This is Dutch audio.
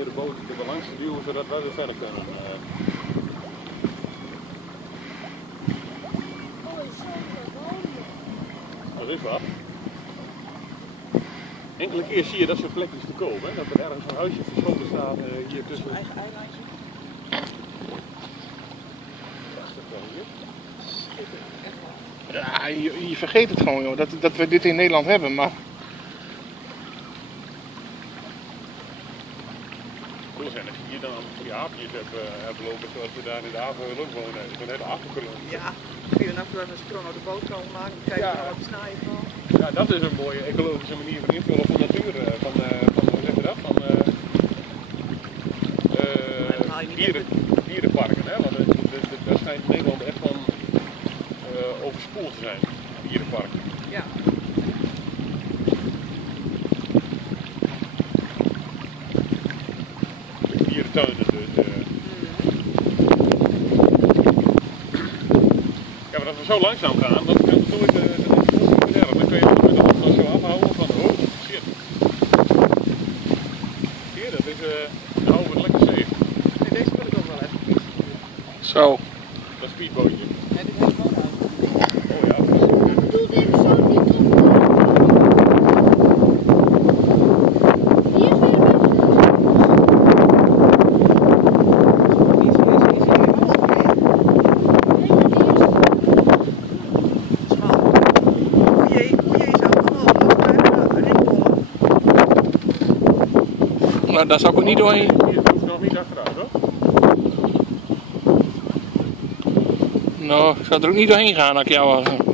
weer de boot de balans te duwen zodat we weer verder kunnen. Dat is wat. Enkele keer zie je dat soort plekjes te koop, hè? Dat er ergens een huisje verschoten staat hier tussen. Een eigen eilandje. Prachtig wel hier. Ja, je vergeet het gewoon, joh, dat we dit in Nederland hebben, maar... Cool zijn als je hier dan voor die aapjes hebt lopen zoals we daar in de haven ook wonen. Ik ben net afgelopen. Ja, kun je nog wel een sprong uit de boot komen maken, kijken Ja. naar wat snijden van. Ja, dat is een mooie ecologische manier van invullen van natuur. Hoe zeg je dat? Dan haal je niet Dierenparken, hè? Want daar schijnt Nederland echt van overspoeld te zijn, dierenparken. Ja. Dierentuinen dus. Ja, maar dat we zo langzaam gaan, dat kan nooit erg. Dan kun je het met de hand zo afhouden van, oh shit. Hier, dat is, dan houden we het lekker safe. Nee, deze wil ik ook wel even. Zo. Dat speedbootje. Nee, dit heeft gewoon uit. Oh ja, precies. Doe dit zo niet op. Hier is weer een Nou, daar zou ik ook niet doorheen. Hier hoeft nog niet achteruit, hoor. Nou, ik zou er ook niet doorheen gaan als ik jou was.